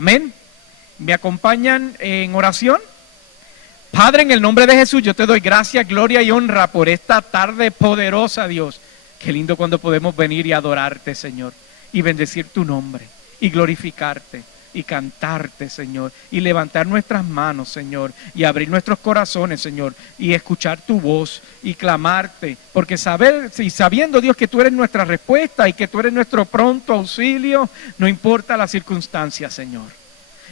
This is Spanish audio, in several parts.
Amén. ¿Me acompañan en oración? Padre, en el nombre de Jesús, yo te doy gracias, gloria y honra por esta tarde poderosa, Dios. Qué lindo cuando podemos venir y adorarte, Señor, y bendecir tu nombre, y glorificarte, y cantarte, Señor, y levantar nuestras manos, Señor, y abrir nuestros corazones, Señor, y escuchar tu voz, y clamarte, porque sabiendo, Dios, que tú eres nuestra respuesta, y que tú eres nuestro pronto auxilio, no importa la circunstancia, Señor.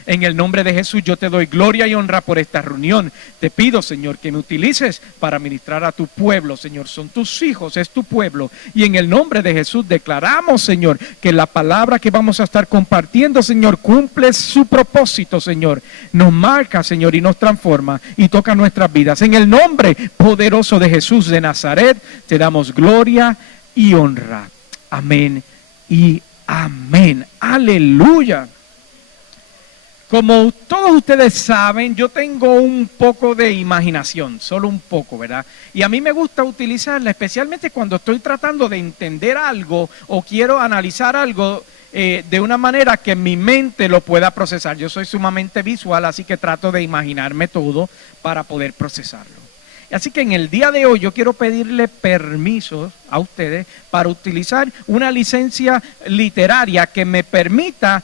En el nombre de Jesús yo te doy gloria y honra por esta reunión. Te pido, Señor, que me utilices para ministrar a tu pueblo, Señor. Son tus hijos, es tu pueblo. Y en el nombre de Jesús declaramos, Señor, que la palabra que vamos a estar compartiendo, Señor, cumple su propósito, Señor. Nos marca, Señor, y nos transforma y toca nuestras vidas. En el nombre poderoso de Jesús de Nazaret, te damos gloria y honra. Amén y amén. Aleluya. Como todos ustedes saben, yo tengo un poco de imaginación, solo un poco, ¿verdad? Y a mí me gusta utilizarla, especialmente cuando estoy tratando de entender algo o quiero analizar algo de una manera que mi mente lo pueda procesar. Yo soy sumamente visual, así que trato de imaginarme todo para poder procesarlo. Así que en el día de hoy yo quiero pedirle permiso a ustedes para utilizar una licencia literaria que me permita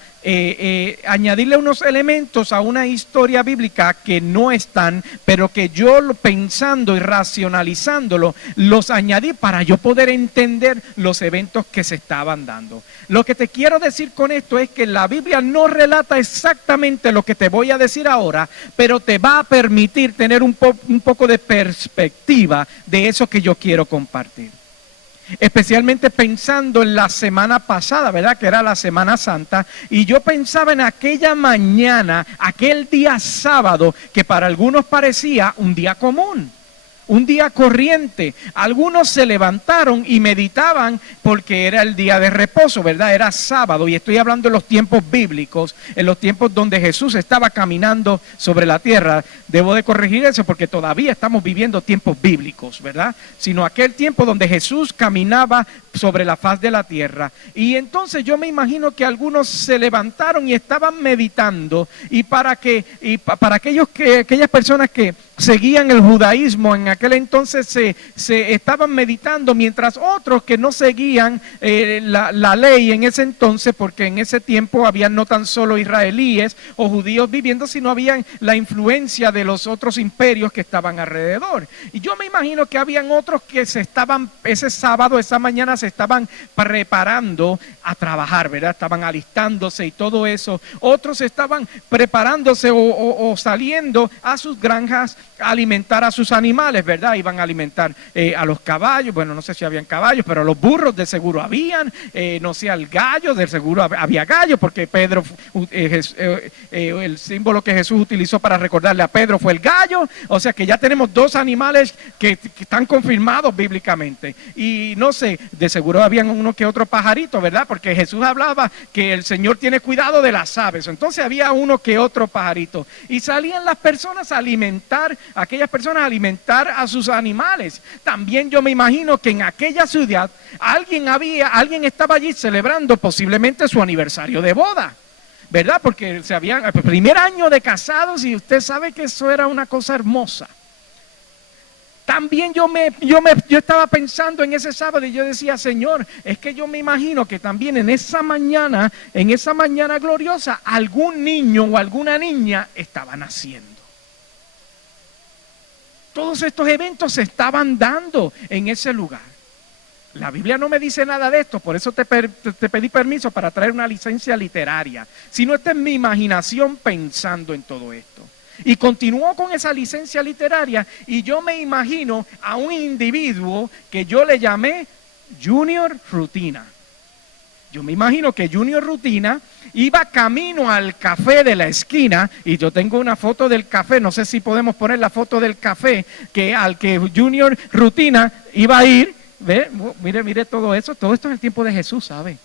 añadirle unos elementos a una historia bíblica que no están, pero que yo pensando y racionalizándolo, los añadí para yo poder entender los eventos que se estaban dando. Lo que te quiero decir con esto es que la Biblia no relata exactamente lo que te voy a decir ahora, pero te va a permitir tener un poco de perspectiva de eso que yo quiero compartir. Especialmente pensando en la semana pasada, ¿verdad? Que era la Semana Santa, y yo pensaba en aquella mañana, aquel día sábado, que para algunos parecía un día común, un día corriente. Algunos se levantaron y meditaban porque era el día de reposo, ¿verdad? Era sábado, y estoy hablando de los tiempos bíblicos, en los tiempos donde Jesús estaba caminando sobre la tierra. Debo de corregir eso porque todavía estamos viviendo tiempos bíblicos, ¿verdad? Sino aquel tiempo donde Jesús caminaba sobre la faz de la tierra. Y entonces yo me imagino que algunos se levantaron y estaban meditando, y para aquellas personas que seguían el judaísmo en aquel entonces se estaban meditando, mientras otros que no seguían la ley en ese entonces, porque en ese tiempo habían no tan solo israelíes o judíos viviendo, sino habían la influencia de los otros imperios que estaban alrededor. Y yo me imagino que habían otros que ese sábado, esa mañana se estaban preparando a trabajar, ¿verdad? Estaban alistándose y todo eso. Otros estaban preparándose o saliendo a sus granjas a alimentar a sus animales, ¿verdad? Iban a alimentar a los caballos. Bueno, no sé si habían caballos, pero los burros de seguro habían, no sé, al gallo de seguro había gallo, porque Pedro, el símbolo que Jesús utilizó para recordarle a Pedro fue el gallo. O sea que ya tenemos dos animales que están confirmados bíblicamente. Y no sé, de seguro habían uno que otro pajarito, ¿verdad? Porque Jesús hablaba que el Señor tiene cuidado de las aves. Entonces había uno que otro pajarito. Y salían las personas a alimentar, aquellas personas a alimentar a sus animales. También yo me imagino que en aquella ciudad alguien estaba allí celebrando posiblemente su aniversario de boda, ¿verdad? Porque el primer año de casados, y usted sabe que eso era una cosa hermosa. También yo estaba pensando en ese sábado, y yo decía, Señor, es que yo me imagino que también en esa mañana gloriosa, algún niño o alguna niña estaba naciendo. Todos estos eventos se estaban dando en ese lugar. La Biblia no me dice nada de esto, por eso te pedí permiso para traer una licencia literaria. Sino esta es mi imaginación pensando en todo esto. Y continuó con esa licencia literaria, y yo me imagino a un individuo que yo le llamé Junior Rutina. Yo me imagino que Junior Rutina iba camino al café de la esquina, y yo tengo una foto del café, no sé si podemos poner la foto del café al que Junior Rutina iba a ir. ¿Ve? Mire todo esto es el tiempo de Jesús, ¿sabe?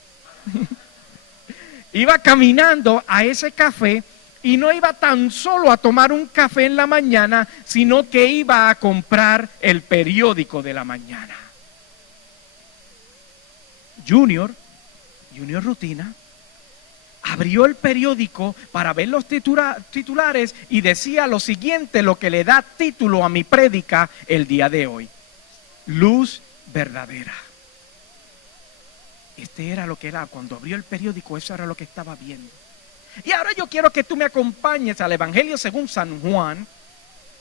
Iba caminando a ese café, y no iba tan solo a tomar un café en la mañana, sino que iba a comprar el periódico de la mañana. Junior Rutina abrió el periódico para ver los titulares y decía lo siguiente, lo que le da título a mi prédica el día de hoy: luz verdadera. Este era lo que era, cuando abrió el periódico, eso era lo que estaba viendo. Y ahora yo quiero que tú me acompañes al Evangelio según San Juan,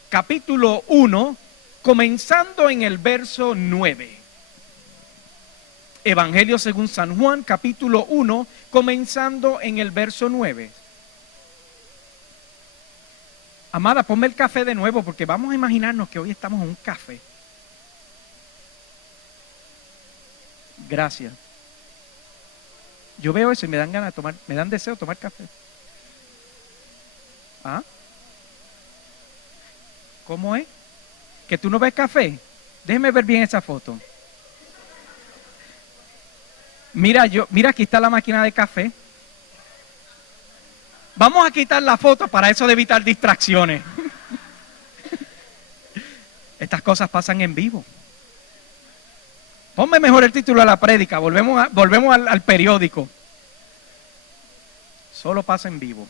capítulo 1, comenzando en el verso 9. Evangelio según San Juan, capítulo 1, comenzando en el verso 9. Amada, ponme el café de nuevo, porque vamos a imaginarnos que hoy estamos en un café. Gracias. Yo veo eso y me dan ganas de tomar, me dan deseo de tomar café. ¿Ah? ¿Cómo es? ¿Que tú no ves café? Déjeme ver bien esa foto. Mira, aquí está la máquina de café. Vamos a quitar la foto para eso de evitar distracciones. Estas cosas pasan en vivo. Ponme mejor el título de la prédica, volvemos al periódico. Solo pasa en vivo.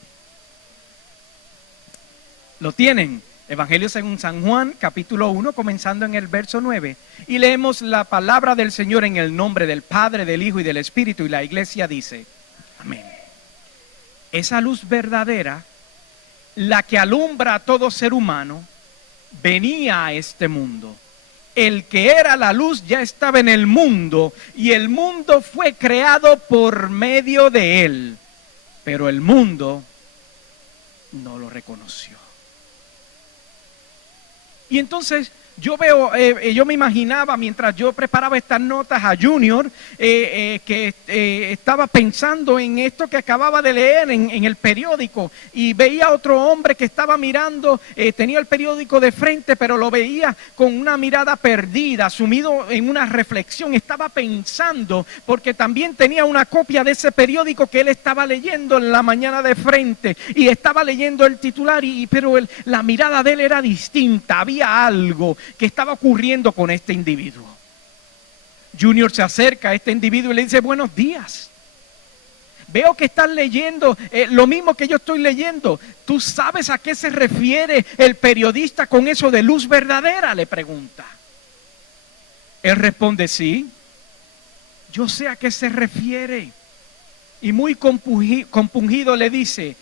¿Lo tienen? Evangelio según San Juan, capítulo 1, comenzando en el verso 9. Y leemos la palabra del Señor en el nombre del Padre, del Hijo y del Espíritu. Y la iglesia dice, amén. Esa luz verdadera, la que alumbra a todo ser humano, venía a este mundo. El que era la luz ya estaba en el mundo, y el mundo fue creado por medio de él. Pero el mundo no lo reconoció. Y entonces yo veo, yo me imaginaba mientras yo preparaba estas notas a Junior, que estaba pensando en esto que acababa de leer en el periódico, y veía a otro hombre que estaba mirando, tenía el periódico de frente, pero lo veía con una mirada perdida, sumido en una reflexión. Estaba pensando, porque también tenía una copia de ese periódico que él estaba leyendo en la mañana de frente, y estaba leyendo el titular, pero la mirada de él era distinta. Había algo que estaba ocurriendo con este individuo. Junior se acerca a este individuo y le dice, buenos días. Veo que estás leyendo lo mismo que yo estoy leyendo. ¿Tú sabes a qué se refiere el periodista con eso de luz verdadera?, le pregunta. Él responde, sí, yo sé a qué se refiere. Y muy compungido le dice,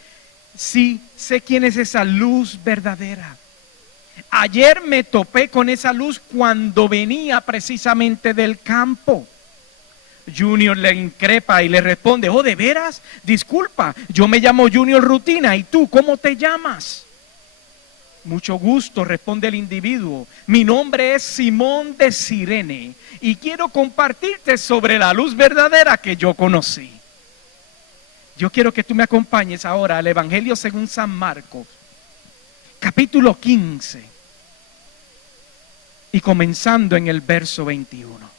sí, sé quién es esa luz verdadera. Ayer me topé con esa luz cuando venía precisamente del campo. Junior le increpa y le responde, oh, ¿de veras? Disculpa, yo me llamo Junior Rutina, ¿y tú cómo te llamas? Mucho gusto, responde el individuo. Mi nombre es Simón de Cirene y quiero compartirte sobre la luz verdadera que yo conocí. Yo quiero que tú me acompañes ahora al Evangelio según San Marcos, capítulo 15, y comenzando en el verso 21.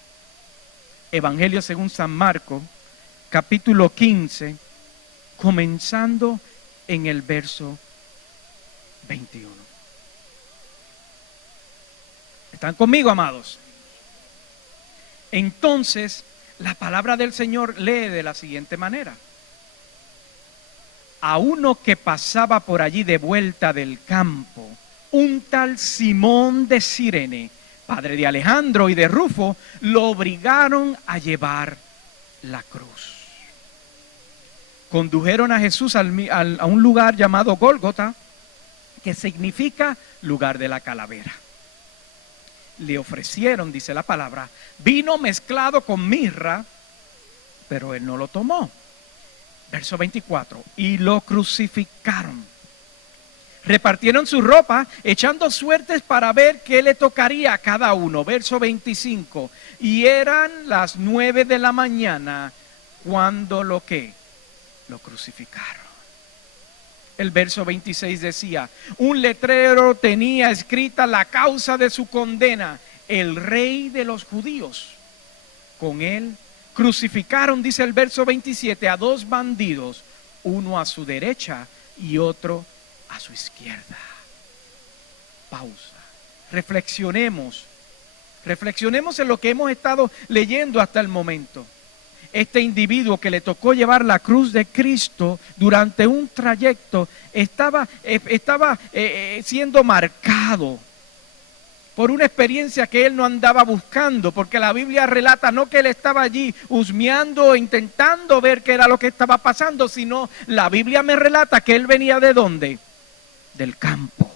Evangelio según San Marcos, capítulo 15, comenzando en el verso 21. ¿Están conmigo, amados? Entonces, la palabra del Señor lee de la siguiente manera. A uno que pasaba por allí de vuelta del campo, un tal Simón de Cirene, padre de Alejandro y de Rufo, lo obligaron a llevar la cruz. Condujeron a Jesús a un lugar llamado Gólgota, que significa lugar de la calavera. Le ofrecieron, dice la palabra, vino mezclado con mirra, pero él no lo tomó. Verso 24, y lo crucificaron. Repartieron su ropa, echando suertes para ver qué le tocaría a cada uno. Verso 25, y eran las 9 de la mañana cuando lo crucificaron. El verso 26 decía, un letrero tenía escrita la causa de su condena, el rey de los judíos. Con él crucificaron, dice el verso 27, a dos bandidos, uno a su derecha y otro a su izquierda. Pausa. Reflexionemos en lo que hemos estado leyendo hasta el momento. este individuo que le tocó llevar la cruz de Cristo durante un trayecto estaba siendo marcado por una experiencia que él no andaba buscando, porque la Biblia relata no que él estaba allí husmeando, intentando ver qué era lo que estaba pasando, sino la Biblia me relata que él venía ¿de dónde? Del campo.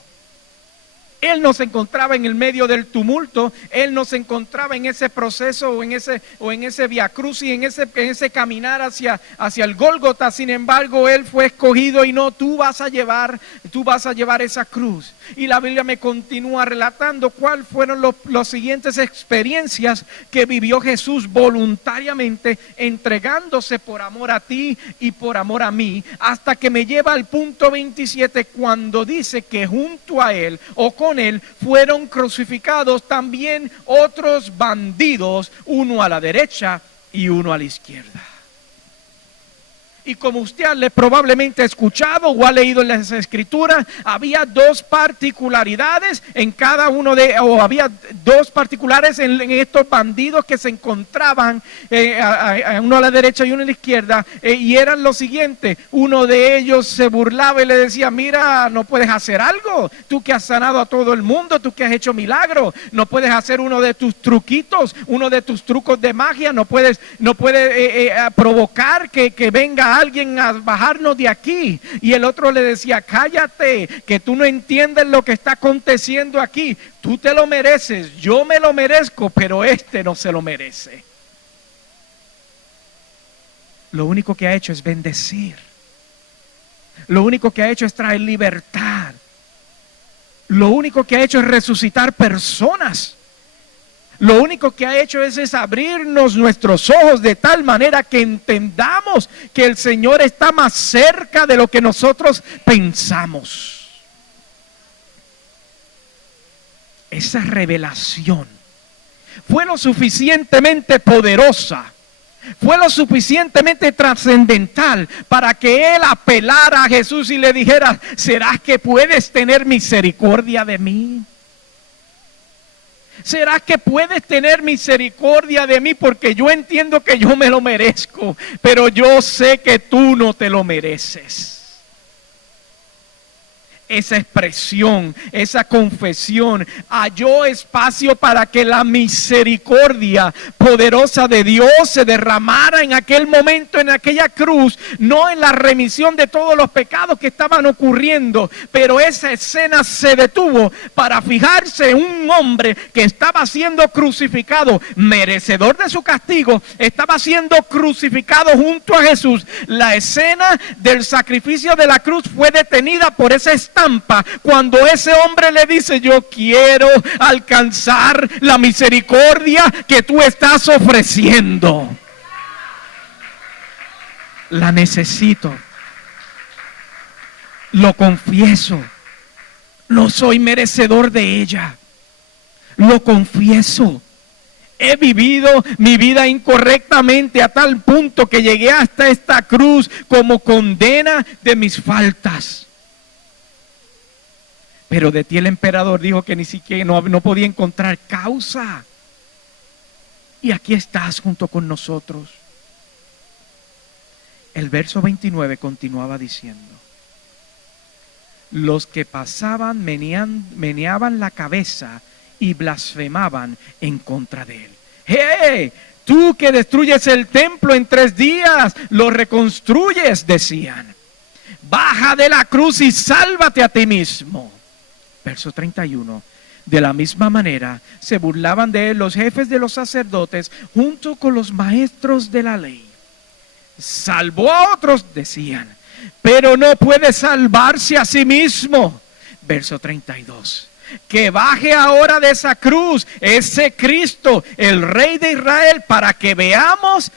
Él no se encontraba en el medio del tumulto, él no se encontraba en ese proceso o en ese via crucis, en ese caminar hacia el Gólgota. Sin embargo, él fue escogido y no, tú vas a llevar esa cruz. Y la Biblia me continúa relatando cuáles fueron las siguientes experiencias que vivió Jesús voluntariamente, entregándose por amor a ti y por amor a mí, hasta que me lleva al punto 27, cuando dice que junto a él o con él fueron crucificados también otros bandidos, uno a la derecha y uno a la izquierda. Y como usted probablemente ha escuchado o ha leído en las escrituras, había dos particularidades en cada uno había dos particulares en estos bandidos que se encontraban, uno a la derecha y uno a la izquierda, y eran lo siguiente: uno de ellos se burlaba y le decía, mira, no puedes hacer algo, tú que has sanado a todo el mundo, tú que has hecho milagros, no puedes hacer uno de tus truquitos, uno de tus trucos de magia, no puedes provocar que venga alguien a bajarnos de aquí. Y el otro le decía, cállate, que tú no entiendes lo que está aconteciendo aquí, tú te lo mereces, yo me lo merezco, pero este no se lo merece. Lo único que ha hecho es bendecir, lo único que ha hecho es traer libertad, lo único que ha hecho es resucitar personas. Lo único que ha hecho es abrirnos nuestros ojos de tal manera que entendamos que el Señor está más cerca de lo que nosotros pensamos. Esa revelación fue lo suficientemente poderosa, fue lo suficientemente trascendental para que él apelara a Jesús y le dijera, ¿será que puedes tener misericordia de mí? ¿Será que puedes tener misericordia de mí? Porque yo entiendo que yo me lo merezco, pero yo sé que tú no te lo mereces. Esa expresión, esa confesión halló espacio para que la misericordia poderosa de Dios se derramara en aquel momento, en aquella cruz, no en la remisión de todos los pecados que estaban ocurriendo, pero esa escena se detuvo para fijarse en un hombre que estaba siendo crucificado, merecedor de su castigo, estaba siendo crucificado junto a Jesús. La escena del sacrificio de la cruz fue detenida por esa estampa cuando ese hombre le dice, yo quiero alcanzar la misericordia que tú estás ofreciendo. La necesito. Lo confieso. No soy merecedor de ella. Lo confieso. He vivido mi vida incorrectamente a tal punto que llegué hasta esta cruz como condena de mis faltas. Pero de ti el emperador dijo que ni siquiera no podía encontrar causa. Y aquí estás junto con nosotros. El verso 29 continuaba diciendo, los que pasaban meneaban la cabeza y blasfemaban en contra de él. ¡Hey! Tú que destruyes el templo en 3 días, lo reconstruyes, decían. Baja de la cruz y sálvate a ti mismo. Verso 31, de la misma manera se burlaban de él los jefes de los sacerdotes junto con los maestros de la ley. Salvó a otros, decían, pero no puede salvarse a sí mismo. Verso 32, que baje ahora de esa cruz ese Cristo, el Rey de Israel, para que veamos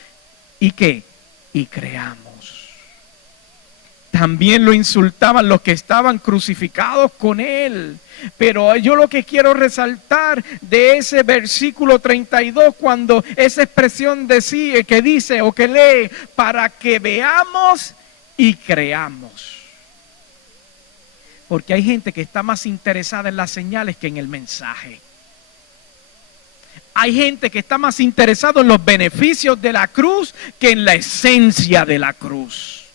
y ¿qué? Y creamos. También lo insultaban los que estaban crucificados con él. Pero yo lo que quiero resaltar de ese versículo 32, cuando esa expresión que dice o que lee, para que veamos y creamos. Porque hay gente que está más interesada en las señales que en el mensaje. Hay gente que está más interesado en los beneficios de la cruz que en la esencia de la cruz.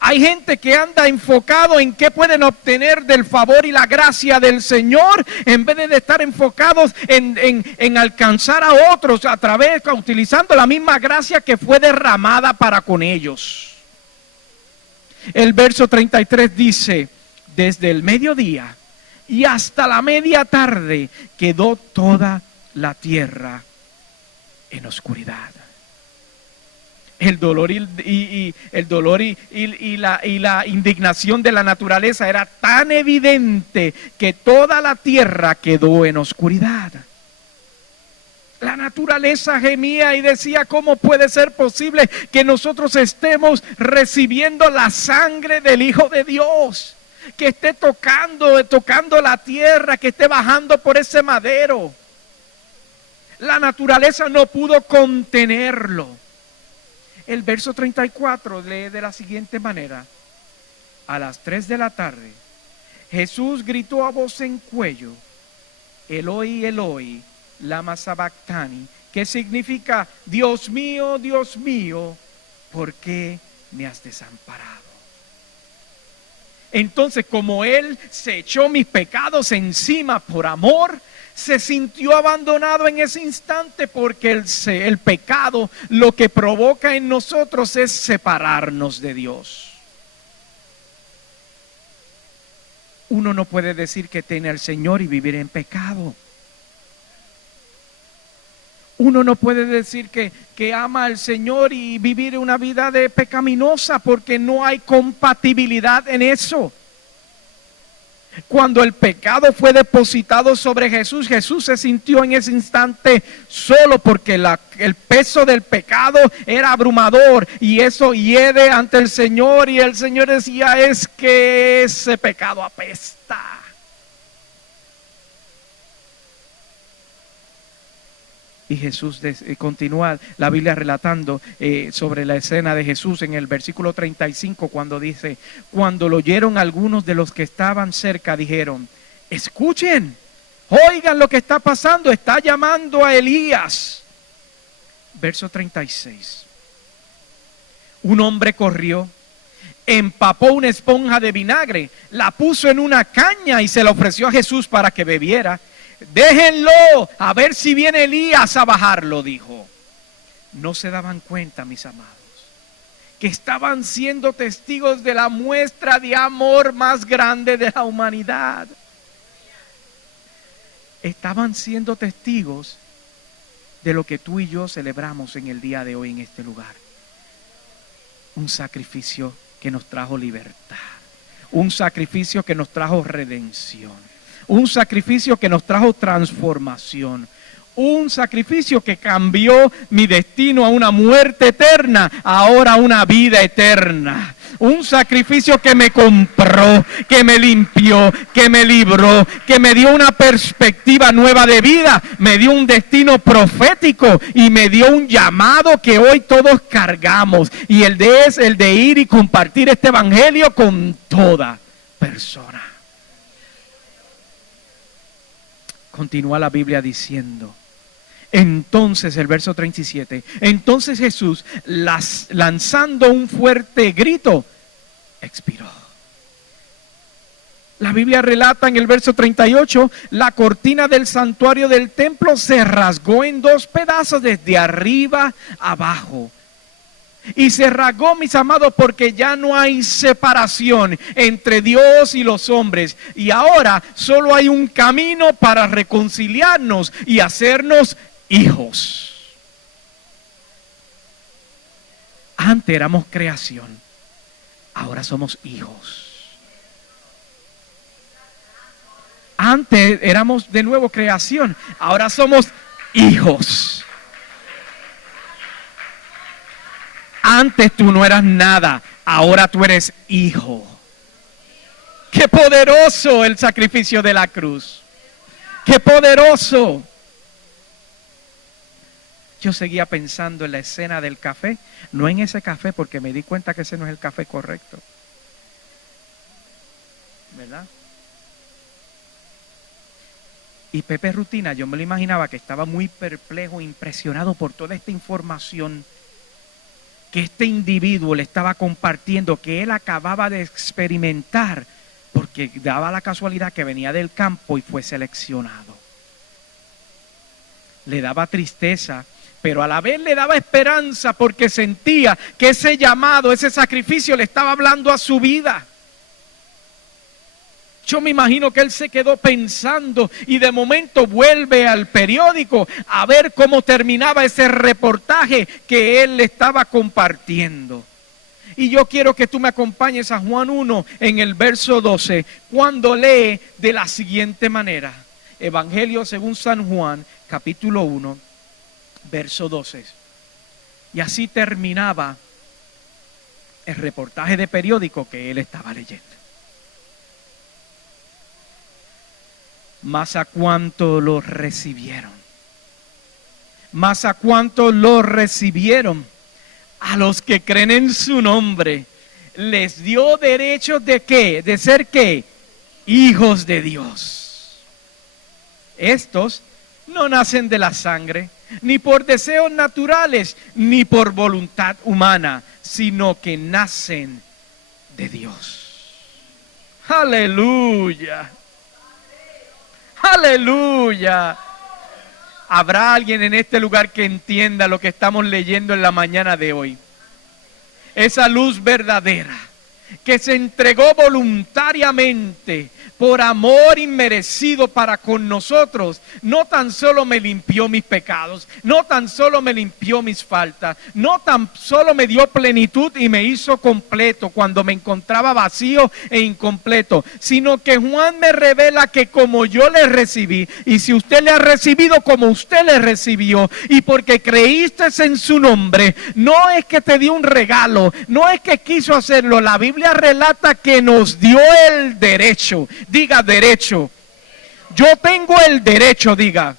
Hay gente que anda enfocado en qué pueden obtener del favor y la gracia del Señor, en vez de estar enfocados en alcanzar a otros utilizando la misma gracia que fue derramada para con ellos. El verso 33 dice: desde el mediodía y hasta la media tarde quedó toda la tierra en oscuridad. El dolor y la indignación de la naturaleza era tan evidente que toda la tierra quedó en oscuridad. La naturaleza gemía y decía: ¿cómo puede ser posible que nosotros estemos recibiendo la sangre del Hijo de Dios? Que esté tocando la tierra, que esté bajando por ese madero. La naturaleza no pudo contenerlo. El verso 34 lee de la siguiente manera: a las 3 de la tarde, Jesús gritó a voz en cuello: Eloi, Eloi, lama sabactani, que significa: Dios mío, ¿por qué me has desamparado? Entonces, como Él se echó mis pecados encima por amor, se sintió abandonado en ese instante, porque el pecado lo que provoca en nosotros es separarnos de Dios. Uno no puede decir que tiene al Señor y vivir en pecado. Uno no puede decir que ama al Señor y vivir una vida de pecaminosa, porque no hay compatibilidad en eso. Cuando el pecado fue depositado sobre Jesús, Jesús se sintió en ese instante solo, porque el peso del pecado era abrumador, y eso hiede ante el Señor, y el Señor decía: es que ese pecado apesta. Y Jesús continúa la Biblia relatando sobre la escena de Jesús en el versículo 35, cuando dice: cuando lo oyeron algunos de los que estaban cerca, dijeron: escuchen, oigan lo que está pasando, está llamando a Elías. Verso 36. Un hombre corrió, empapó una esponja de vinagre, la puso en una caña y se la ofreció a Jesús para que bebiera. Déjenlo, a ver si viene Elías a bajarlo, dijo. No se daban cuenta, mis amados, que estaban siendo testigos de la muestra de amor más grande de la humanidad. Estaban siendo testigos de lo que tú y yo celebramos en el día de hoy en este lugar. Un sacrificio que nos trajo libertad, un sacrificio que nos trajo redención, un sacrificio que nos trajo transformación, un sacrificio que cambió mi destino a una muerte eterna, ahora a una vida eterna. Un sacrificio que me compró, que me limpió, que me libró, que me dio una perspectiva nueva de vida, me dio un destino profético y me dio un llamado que hoy todos cargamos, y el de ir y compartir este evangelio con toda persona. Continúa la Biblia diciendo: entonces, el verso 37, entonces Jesús, lanzando un fuerte grito, expiró. La Biblia relata en el verso 38, la cortina del santuario del templo se rasgó en 2 pedazos desde arriba abajo. Y se rasgó, mis amados, porque ya no hay separación entre Dios y los hombres. Y ahora solo hay un camino para reconciliarnos y hacernos hijos. Antes éramos creación, ahora somos hijos. Antes éramos de nuevo creación, ahora somos hijos. Antes tú no eras nada, ahora tú eres hijo. Qué poderoso el sacrificio de la cruz. Qué poderoso. Yo seguía pensando en la escena del café, no en ese café, porque me di cuenta que ese no es el café correcto, ¿verdad? Y Pepe Rutina, yo me lo imaginaba que estaba muy perplejo, impresionado por toda esta información que este individuo le estaba compartiendo, que él acababa de experimentar, porque daba la casualidad que venía del campo y fue seleccionado. Le daba tristeza, pero a la vez le daba esperanza, porque sentía que ese llamado, ese sacrificio le estaba hablando a su vida. Yo me imagino que él se quedó pensando y de momento vuelve al periódico a ver cómo terminaba ese reportaje que él le estaba compartiendo. Y yo quiero que tú me acompañes a Juan 1 en el verso 12, cuando lee de la siguiente manera. Evangelio según San Juan, capítulo 1, verso 12. Y así terminaba el reportaje de periódico que él estaba leyendo. Mas a cuánto lo recibieron. Mas a cuánto lo recibieron. A los que creen en su nombre, les dio derecho de ¿qué? De ser ¿qué? Hijos de Dios. Estos no nacen de la sangre, ni por deseos naturales, ni por voluntad humana, sino que nacen de Dios. Aleluya. Aleluya. ¿Habrá alguien en este lugar que entienda lo que estamos leyendo en la mañana de hoy? Esa luz verdadera que se entregó voluntariamente por amor inmerecido para con nosotros, no tan solo me limpió mis pecados, no tan solo me limpió mis faltas, no tan solo me dio plenitud y me hizo completo cuando me encontraba vacío e incompleto, sino que Juan me revela que como yo le recibí, y si usted le ha recibido como usted le recibió, y porque creíste en su nombre, no es que te dio un regalo, no es que quiso hacerlo, la Biblia relata que nos dio el derecho. Diga derecho. Yo tengo el derecho, diga.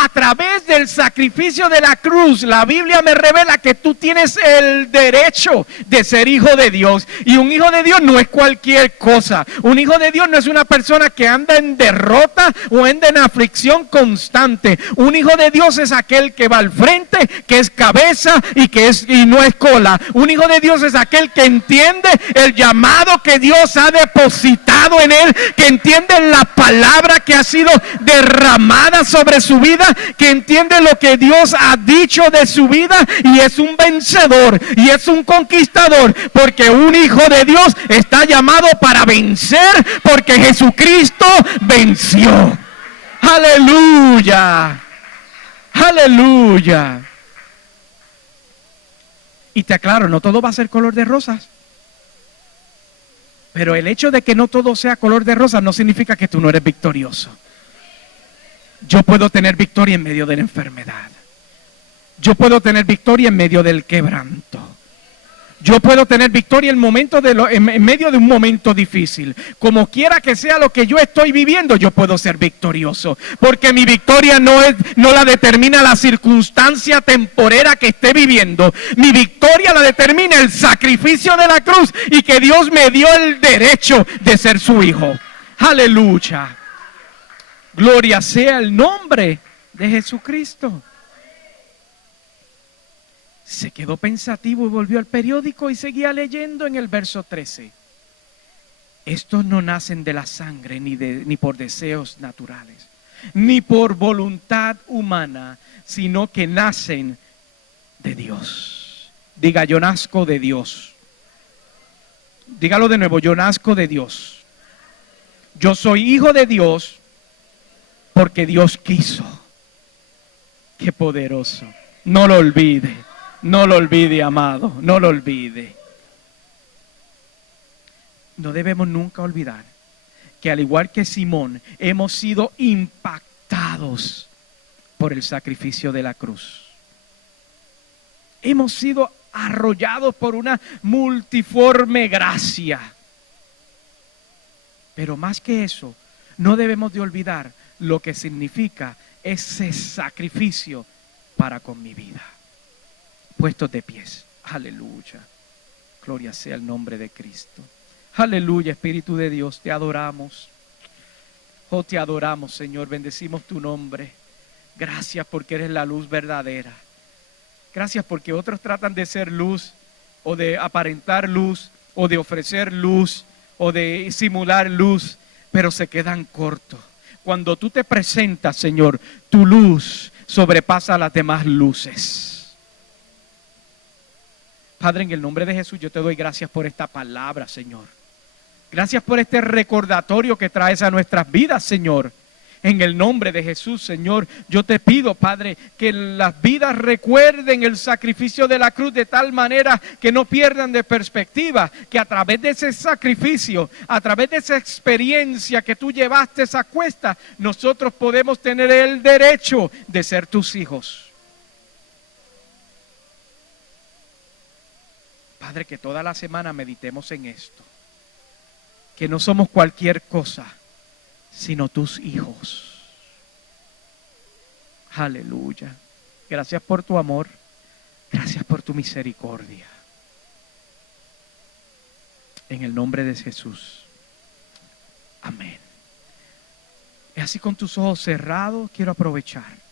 A través del sacrificio de la cruz, la Biblia me revela que tú tienes el derecho de ser hijo de Dios. Y un hijo de Dios no es cualquier cosa. Un hijo de Dios no es una persona que anda en derrota o anda en aflicción constante. Un hijo de Dios es aquel que va al frente, que es cabeza y no es cola. Un hijo de Dios es aquel que entiende el llamado que Dios ha depositado en él, que entiende la palabra que ha sido derramada sobre su vida, que entiende lo que Dios ha dicho de su vida, y es un vencedor y es un conquistador, porque un hijo de Dios está llamado para vencer, porque Jesucristo venció. Aleluya, aleluya. Y te aclaro, no todo va a ser color de rosas, pero el hecho de que no todo sea color de rosas no significa que tú no eres victorioso. Yo puedo tener victoria en medio de la enfermedad. Yo puedo tener victoria en medio del quebranto. Yo puedo tener victoria en medio de un momento difícil. Como quiera que sea lo que yo estoy viviendo, yo puedo ser victorioso. Porque mi victoria no la determina la circunstancia temporera que esté viviendo. Mi victoria la determina el sacrificio de la cruz y que Dios me dio el derecho de ser su hijo. Aleluya. Gloria sea el nombre de Jesucristo. Se quedó pensativo y volvió al periódico y seguía leyendo en el verso 13. Estos no nacen de la sangre ni por deseos naturales, ni por voluntad humana, sino que nacen de Dios. Diga, yo nazco de Dios. Dígalo de nuevo, yo nazco de Dios. Yo soy hijo de Dios porque Dios quiso. Qué poderoso. No lo olvide. No lo olvide, amado. No lo olvide. No debemos nunca olvidar que al igual que Simón, hemos sido impactados por el sacrificio de la cruz. Hemos sido arrollados por una multiforme gracia. Pero más que eso, no debemos de olvidar lo que significa ese sacrificio para con mi vida. Puestos de pies. Aleluya. Gloria sea el nombre de Cristo. Aleluya, Espíritu de Dios, te adoramos. Oh, te adoramos, Señor, bendecimos tu nombre. Gracias porque eres la luz verdadera. Gracias porque otros tratan de ser luz o de aparentar luz o de ofrecer luz o de simular luz, pero se quedan cortos. Cuando tú te presentas, Señor, tu luz sobrepasa las demás luces. Padre, en el nombre de Jesús, yo te doy gracias por esta palabra, Señor. Gracias por este recordatorio que traes a nuestras vidas, Señor. En el nombre de Jesús, Señor, yo te pido, Padre, que las vidas recuerden el sacrificio de la cruz de tal manera que no pierdan de perspectiva, que a través de ese sacrificio, a través de esa experiencia que tú llevaste a cuesta, nosotros podemos tener el derecho de ser tus hijos. Padre, que toda la semana meditemos en esto, que no somos cualquier cosa, sino tus hijos. Aleluya. Gracias por tu amor. Gracias por tu misericordia. En el nombre de Jesús. Amén. Y así con tus ojos cerrados, quiero aprovechar.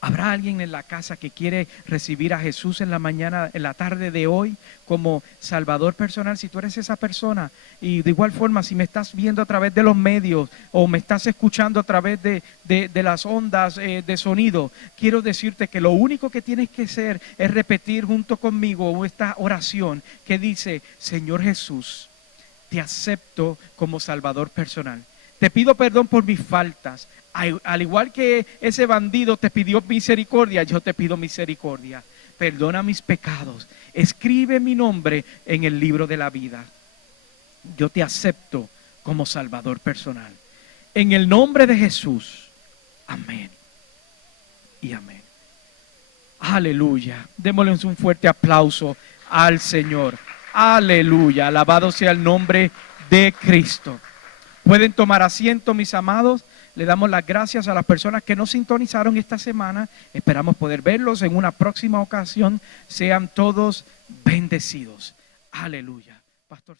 ¿Habrá alguien en la casa que quiere recibir a Jesús en la mañana, en la tarde de hoy, como Salvador personal? Si tú eres esa persona, y de igual forma, si me estás viendo a través de los medios o me estás escuchando a través de las ondas de sonido, quiero decirte que lo único que tienes que hacer es repetir junto conmigo esta oración que dice: Señor Jesús, te acepto como Salvador personal. Te pido perdón por mis faltas. Al igual que ese bandido te pidió misericordia, yo te pido misericordia. Perdona mis pecados. Escribe mi nombre en el libro de la vida. Yo te acepto como Salvador personal. En el nombre de Jesús. Amén. Y amén. Aleluya. Démosle un fuerte aplauso al Señor. Aleluya. Alabado sea el nombre de Cristo. Pueden tomar asiento, mis amados. Le damos las gracias a las personas que nos sintonizaron esta semana. Esperamos poder verlos en una próxima ocasión. Sean todos bendecidos. Aleluya. Pastor.